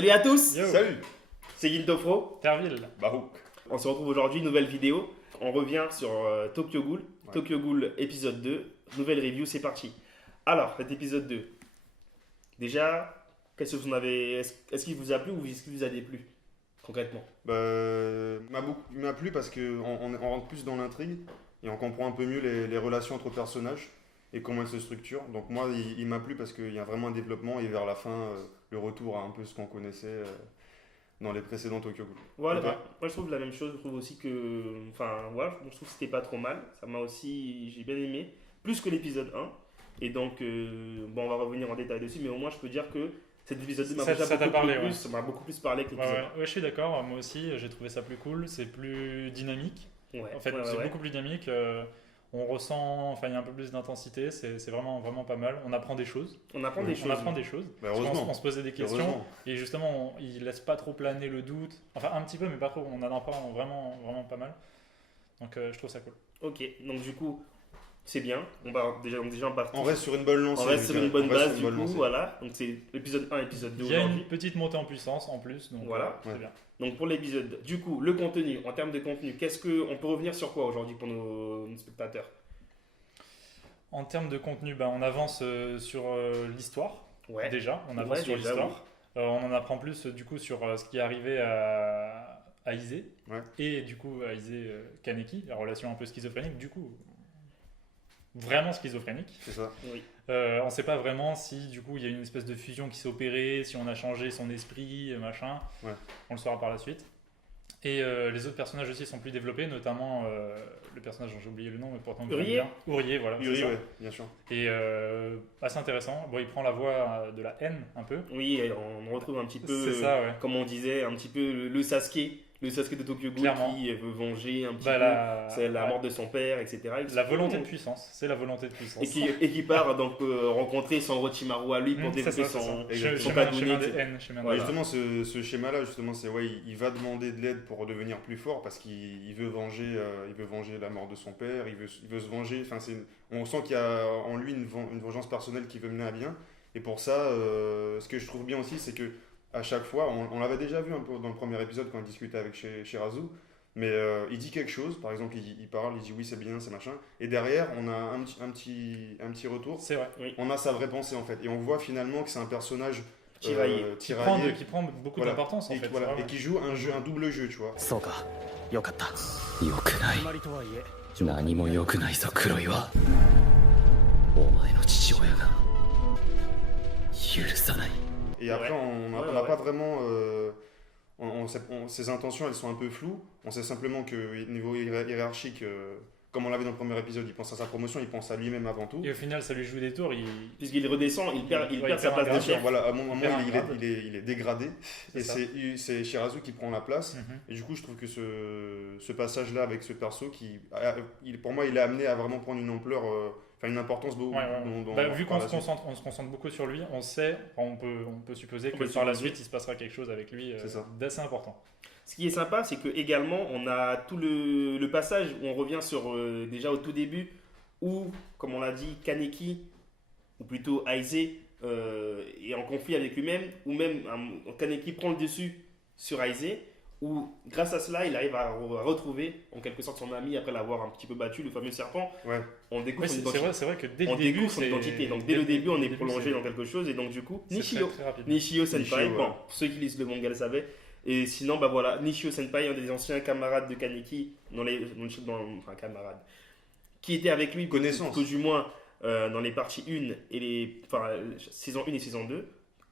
Salut à tous. Yo. Salut. C'est Gintofro. Terville. Barouk. On se retrouve aujourd'hui, nouvelle vidéo. On revient sur Tokyo Ghoul. Ouais. Tokyo Ghoul épisode 2. Nouvelle review, c'est parti. Alors, cet épisode 2. Déjà, qu'est-ce que vous en avez... Est-ce qu'il vous a plu ou est-ce qu'il vous a déplu concrètement? Il m'a plu parce qu'on rentre plus dans l'intrigue et on comprend un peu mieux les relations entre personnages et comment elles se structurent. Donc moi, il m'a plu parce qu'il y a vraiment un développement et vers la fin, le retour à un peu ce qu'on connaissait dans les précédents Tokyo Ghoul. Voilà, Et toi moi je trouve la même chose. Je trouve aussi que... Enfin, voilà, je trouve que c'était pas trop mal. Ça m'a aussi... J'ai bien aimé. Plus que l'épisode 1. Et donc, bon, on va revenir en détail dessus. Mais au moins, je peux dire que cet épisode 2 m'a Ça déjà t'a beaucoup parlé, plus, ouais. ça m'a beaucoup plus parlé que Ouais, l'épisode ouais, je suis d'accord. Moi aussi, j'ai trouvé ça plus cool. C'est plus dynamique. 1. Ouais, En fait, ouais, c'est ouais. beaucoup plus dynamique. On ressent, enfin, il y a un peu plus d'intensité. C'est vraiment, vraiment pas mal. On apprend des choses. On apprend des choses. On apprend des choses. Bah, Parce qu'on heureusement. on se posait des questions. Heureusement. Et justement, il laisse pas trop planer le doute. Enfin, un petit peu, mais pas trop. On en apprend vraiment, vraiment pas mal. Donc, je trouve ça cool. Ok, donc du coup, c'est bien. On va déjà en partie. On reste sur une bonne lancée. On reste sur une bonne On reste base sur une du bonne coup, lancée. voilà. Donc c'est épisode 1, épisode 2 Il y a aujourd'hui. une petite montée en puissance en plus. Donc, Voilà. c'est Ouais. bien. Donc pour l'épisode, du coup, le contenu, en termes de contenu, on peut revenir sur quoi aujourd'hui pour nos spectateurs? En termes de contenu, on avance sur l'histoire. Ouais. Déjà, on avance Ouais, sur déjà, l'histoire. On en apprend plus du coup sur ce qui est arrivé à Ise Ouais. et du coup à Ise Kaneki, la relation un peu schizophrénique, du coup vraiment schizophrénique. C'est ça. Oui. On ne sait pas vraiment si du coup il y a une espèce de fusion qui s'est opérée, si on a changé son esprit, machin. Ouais. On le saura par la suite. Et les autres personnages aussi sont plus développés, notamment le personnage dont j'ai oublié le nom, mais pourtant que j'aime Urié. bien. Urié, voilà. c'est Yuri, ça. ouais, bien sûr. Et assez intéressant. Bon, il prend la voie de la haine un peu. Oui, et on retrouve un petit peu, C'est ça, ouais. comme on disait, un petit peu le Sasuke de Tokyo Ghoul Clairement. qui veut venger un petit peu c'est la ouais. mort de son père, etc. La volonté de puissance. C'est la volonté de puissance. Et qui part donc rencontrer son Orochimaru à lui pour C'est développer ça, c'est ça. son Chemin Kagune, des etc. haines, chemin des Voilà. Et justement, ce schéma-là, justement, c'est il va demander de l'aide pour devenir plus fort parce qu'il veut venger, la mort de son père, il veut se venger. Enfin, on sent qu'il y a en lui une vengeance personnelle qui veut mener à bien. Et pour ça, ce que je trouve bien aussi, c'est que à chaque fois, on l'avait déjà vu un peu dans le premier épisode quand il discutait avec Shirazu, mais il dit quelque chose, par exemple, il parle, il dit oui, c'est bien, c'est machin, et derrière, on a un petit retour. C'est vrai. Oui. On a sa vraie pensée en fait, et on voit finalement que c'est un personnage Tiraillé. tiraillé, Qui prend beaucoup Voilà. d'importance en et, fait. voilà, c'est vrai. et qui joue un double jeu, tu vois. そうかよかったよくない決まりとはいえ何も良くないぞ黒井はお前の父親が許さない Et après, Ouais. on Ouais, n'a ouais. pas vraiment. Ses intentions, elles sont un peu floues. On sait simplement que niveau hiérarchique, comme on l'avait dans le premier épisode, il pense à sa promotion, il pense à lui-même avant tout. Et au final, ça lui joue des tours. Puisqu'il redescend, il perd Ouais, sa il perd place un de grade. chef. Voilà, à un moment, perd un il grade. est dégradé. C'est Et ça. c'est Shirazu qui prend la place. Mhm. Et du coup, je trouve que ce passage-là avec ce perso, pour moi, il est amené à vraiment prendre une ampleur, une importance beaucoup. Ouais, ouais. Vu qu'on se concentre beaucoup sur lui, on peut supposer On que peut par la supposer. suite, il se passera quelque chose avec lui C'est ça. d'assez important. Ce qui est sympa, c'est que également on a tout le passage où on revient sur déjà au tout début où, comme on l'a dit, Kaneki ou plutôt Aize est en conflit avec lui-même, ou même Kaneki prend le dessus sur Aize, où grâce à cela il arrive à retrouver en quelque sorte son ami après l'avoir un petit peu battu, le fameux serpent. Ouais. On découvre Oui, son c'est identité. vrai, c'est vrai que dès le On début, découvre son c'est identité. Donc dès le début, on est début, prolongé c'est- dans quelque chose, et donc du coup, c'est Nishio. très rapide. Nishio Senpai, Nishio, bon, ouais. ceux qui lisent le manga le savaient. Et sinon, voilà, Nishio Senpai, un des anciens camarades de Kaneki, enfin camarades, qui était avec lui, Connaissance. tout du moins, dans les parties 1 et saison 1 et saison 2.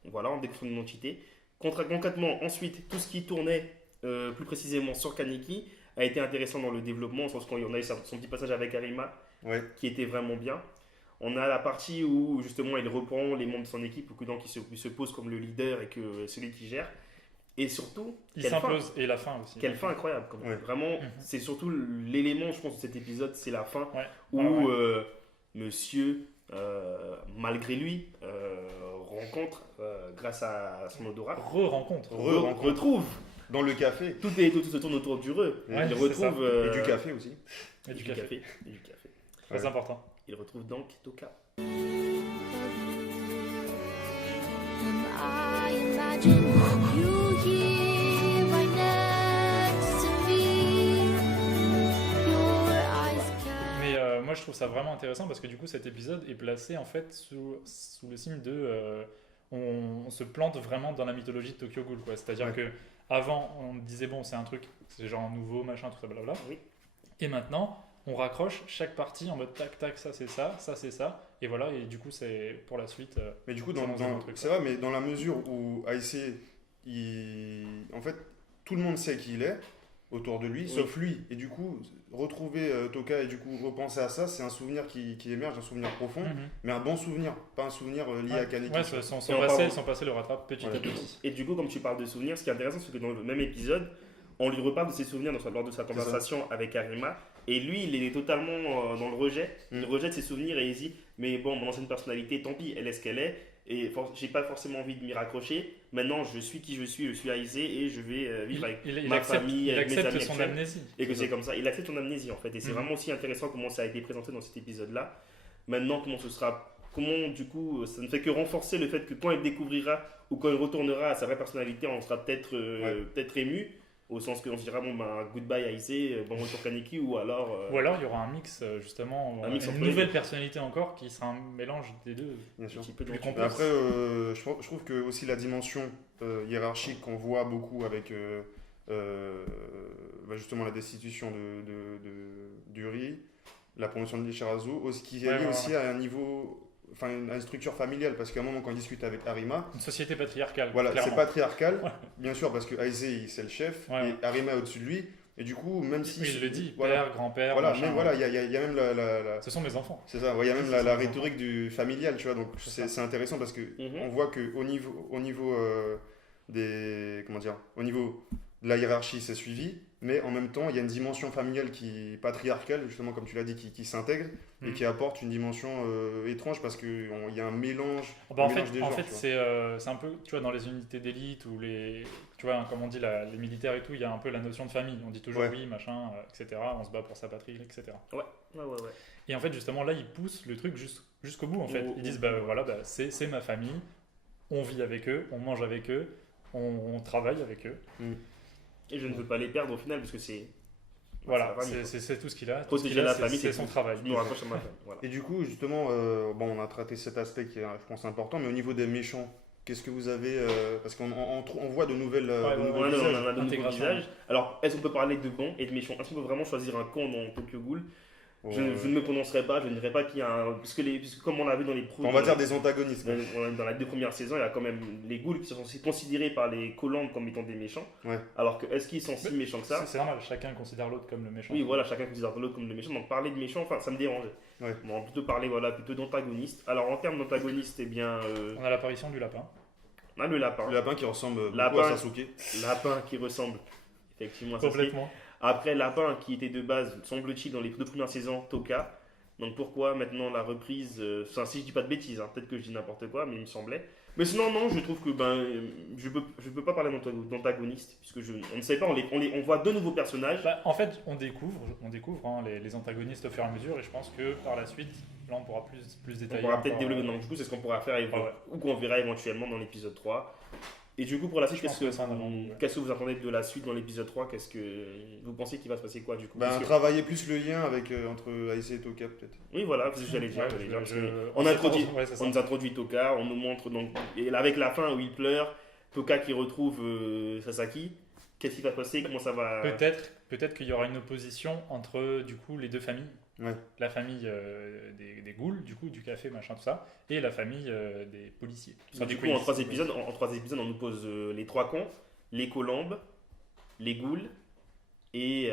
Voilà, on découvre son identité. Concrètement, ensuite, tout ce qui tournait plus précisément sur Kaneki a été intéressant dans le développement, en sens qu'on a eu son petit passage avec Arima, Ouais. qui était vraiment bien. On a la partie où justement il reprend les membres de son équipe, ou donc il se pose comme le leader et que celui qui gère. Et surtout, Il quelle fin, s'impose. Et la fin aussi. quelle fin incroyable. Quand même. Ouais. Vraiment, Mhm. c'est surtout l'élément, je pense, de cet épisode, c'est la fin Ouais. où Ouais. monsieur, malgré lui, rencontre, grâce à son odorat, Re-rencontre. retrouve. Dans le café. Tout se tourne autour du re. Ouais, Il c'est retrouve. Et du café aussi. Et Et du café. Et du café. Très important. Il retrouve donc Toka. And I imagine you je trouve ça vraiment intéressant parce que du coup, cet épisode est placé en fait sous le signe de. On se plante vraiment dans la mythologie de Tokyo Ghoul, quoi. C'est-à-dire que avant, on disait, bon, c'est un truc, c'est genre un nouveau machin, tout ça, blabla. Oui. Et maintenant, on raccroche chaque partie en mode tac, tac, ça c'est ça, ça c'est ça. Et voilà, et du coup, c'est pour la suite. Mais du coup, ça lance un truc, c'est vrai, mais dans la mesure où Aïssé, en fait, tout le monde sait qui il est autour de lui, Oui. sauf lui. Et du coup, retrouver Toka et du coup repenser à ça, c'est un souvenir qui émerge, un souvenir profond, Mhm. mais un bon souvenir, pas un souvenir lié à Kaneki. Ouais, son Et on parle- passé le rattrape petit à Ouais. petit. Et du coup, comme tu parles de souvenirs, ce qui est intéressant, c'est que dans le même épisode, on lui reparle de ses souvenirs lors de sa conversation avec Arima. Et lui, il est totalement dans le rejet. Il rejette ses souvenirs et il dit mais bon, mon ancienne personnalité, tant pis, elle est ce qu'elle est. Et j'ai pas forcément envie de m'y raccrocher. Maintenant, je suis qui je suis Aïsé et je vais vivre avec Il ma accepte, famille, il avec mes accepte amis son actuels. amnésie. Et que c'est comme ça. Il accepte son amnésie en fait. Et c'est Mhm. vraiment aussi intéressant comment ça a été présenté dans cet épisode-là. Maintenant, comment du coup, ça ne fait que renforcer le fait que quand il découvrira ou quand il retournera à sa vraie personnalité, on sera peut-être peut-être ému. Au sens qu'on se dira, bon, ben, goodbye Aïsé, bon retour Kaneki, ou alors. Ou alors il y aura un mix, justement, Un mix entre une les nouvelle deux. personnalité encore qui sera un mélange des deux. Bien sûr. un petit peu de plus retour. Mais après, je trouve que aussi la dimension hiérarchique qu'on voit beaucoup avec justement la destitution d'Uri, la promotion de Lichirazu, qui est lié aussi à un niveau, enfin à une structure familiale, parce qu'à un moment quand il discute avec Arima, Une société patriarcale. voilà, c'est clairement. patriarcal, Ouais. bien sûr, parce que Aizé c'est le chef Ouais. et Arima est au-dessus de lui, et du coup même si Il le dit, voilà, père, grand-père. voilà, machin. mais voilà, il y a même la Ce sont mes enfants. c'est ça, ouais, il y a même C'est la ça. rhétorique du familial, tu vois, donc C'est c'est intéressant parce que Mhm. on voit que au niveau au niveau de la hiérarchie, c'est suivi, mais en même temps, il y a une dimension familiale patriarcale, justement, comme tu l'as dit, qui s'intègre et Mhm. qui apporte une dimension étrange parce qu'il y a un mélange, Bah, en mélange fait, des en genres, fait tu vois. c'est un peu, tu vois, dans les unités d'élite ou tu vois, comme on dit, les militaires et tout, il y a un peu la notion de famille. On dit toujours Ouais. oui, machin, etc. On se bat pour sa patrie, etc. Ouais. Et en fait, justement, là, ils poussent le truc jusqu'au bout, en fait. Oh, Ils disent, oh, bah oh. voilà, bah, c'est ma famille, on vit avec eux, on mange avec eux, on travaille avec eux. Et je ne veux pas les perdre au final parce que c'est. Voilà, c'est la famille, c'est tout ce qu'il a. Tout ce Protéger qu'il a, la c'est- famille, c'est c'est son tout. travail. Je me raccroche à ma famille. Voilà. Et du coup, justement, bon, on a traité cet aspect qui est, je pense, important, mais au niveau des méchants, qu'est-ce que vous avez parce qu'on voit de nouvelles, de ouais, nouveaux On a visages. de nouveaux Intégration. visages. Alors, est-ce qu'on peut parler de bons et de méchants? Est-ce qu'on peut vraiment choisir un camp dans Tokyo Ghoul? Je ne me prononcerai pas, je ne dirai pas qu'il y a un. Puisque comme on l'a vu dans les On va dire des antagonistes. quoi. Dans les 2 premières saisons, il y a quand même les ghouls qui sont censés considérés par les Colons comme étant des méchants. Ouais. Alors que est-ce qu'ils sont si méchants que ça? C'est normal, chacun considère l'autre comme le méchant. Oui, voilà, chacun considère l'autre comme le méchant. Donc parler de méchants, enfin, ça me dérangeait. Ouais. Bon, on va plutôt parler plutôt d'antagonistes. Alors en termes d'antagonistes, eh bien, On a l'apparition du lapin. on a le lapin. Le lapin qui ressemble beaucoup Lapin. à Sasuke. Lapin qui ressemble effectivement à Sasuke. Complètement. Après, Lapin qui était de base, semble-t-il, dans les 2 premières saisons, Toka. Donc pourquoi maintenant la reprise enfin, si je dis pas de bêtises, hein, peut-être que je dis n'importe quoi, mais il me semblait. Mais sinon, non, je trouve que je peux pas parler d'antagoniste, puisque on ne sait pas, on voit 2 nouveaux personnages. Bah, en fait, on découvre hein, les antagonistes au fur et à mesure, et je pense que par la suite, là, on pourra plus On détailler. pourra peut-être encore, développer. Donc, du coup, c'est ce qu'on pourra faire ouais. ou qu'on verra éventuellement dans l'épisode 3. Et du coup, pour la suite, Je pense que c'est un avant, ouais. qu'est-ce que vous attendez de la suite dans l'épisode 3? Qu'est-ce que vous pensez qu'il va se passer quoi du coup? Parce que- Travailler plus le lien avec, entre Aïssé et Toka, peut-être. Oui, voilà, c'est ce que j'allais dire. Ouais, j'allais dire, parce que on introduit- ouais, c'est ça. on nous introduit Toka, on nous montre donc et avec la fin où il pleure, Toka qui retrouve Sasaki. Qu'est-ce qui va se passer? Comment ça va? Peut-être qu'il y aura une opposition entre du coup les 2 familles. Ouais. La famille des ghouls, du coup, du café, machin, tout ça, et la famille des policiers. Donc, du coup, en 3 épisodes, en 3 épisodes, on nous pose les 3 camps, les colombes, les ghouls et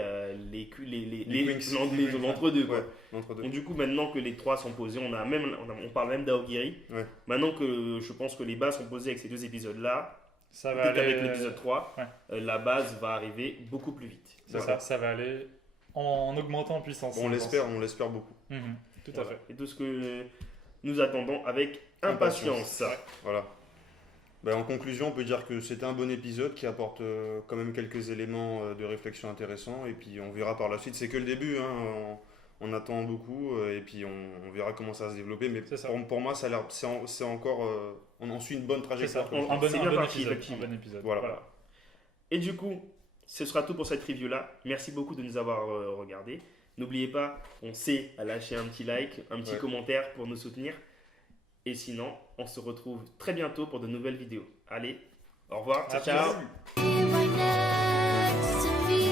les Quinks. l'entre-deux. quoi. Ouais, entre deux. Donc du coup, maintenant que les 3 sont posés, on parle même d'Aogiri. Ouais. Maintenant que je pense que les bases sont posées avec ces 2 épisodes-là, Ça va peut-être aller. avec l'épisode 3, Ouais. La base va arriver beaucoup plus vite. C'est Voilà. ça va aller en augmentant en puissance. On je l'espère beaucoup. pense. Tout à Voilà. fait. Et tout ce que nous attendons avec impatience. Voilà. En conclusion, on peut dire que c'était un bon épisode qui apporte quand même quelques éléments de réflexion intéressants. Et puis on verra par la suite. C'est que le début. Hein. On attend beaucoup et puis on verra comment ça va se développer. Mais C'est ça. pour moi, ça a l'air, c'est encore. On suit une bonne C'est ça. trajectoire. On- c'est bien parti, épisode. effectivement. Un bon épisode. Voilà. Et du coup, ce sera tout pour cette review-là. Merci beaucoup de nous avoir regardés. N'oubliez pas, on sait à lâcher un petit like, un petit Ouais. commentaire pour nous soutenir. Et sinon, on se retrouve très bientôt pour de nouvelles vidéos. Allez, au revoir, À ciao, ciao. plus. Right next to me.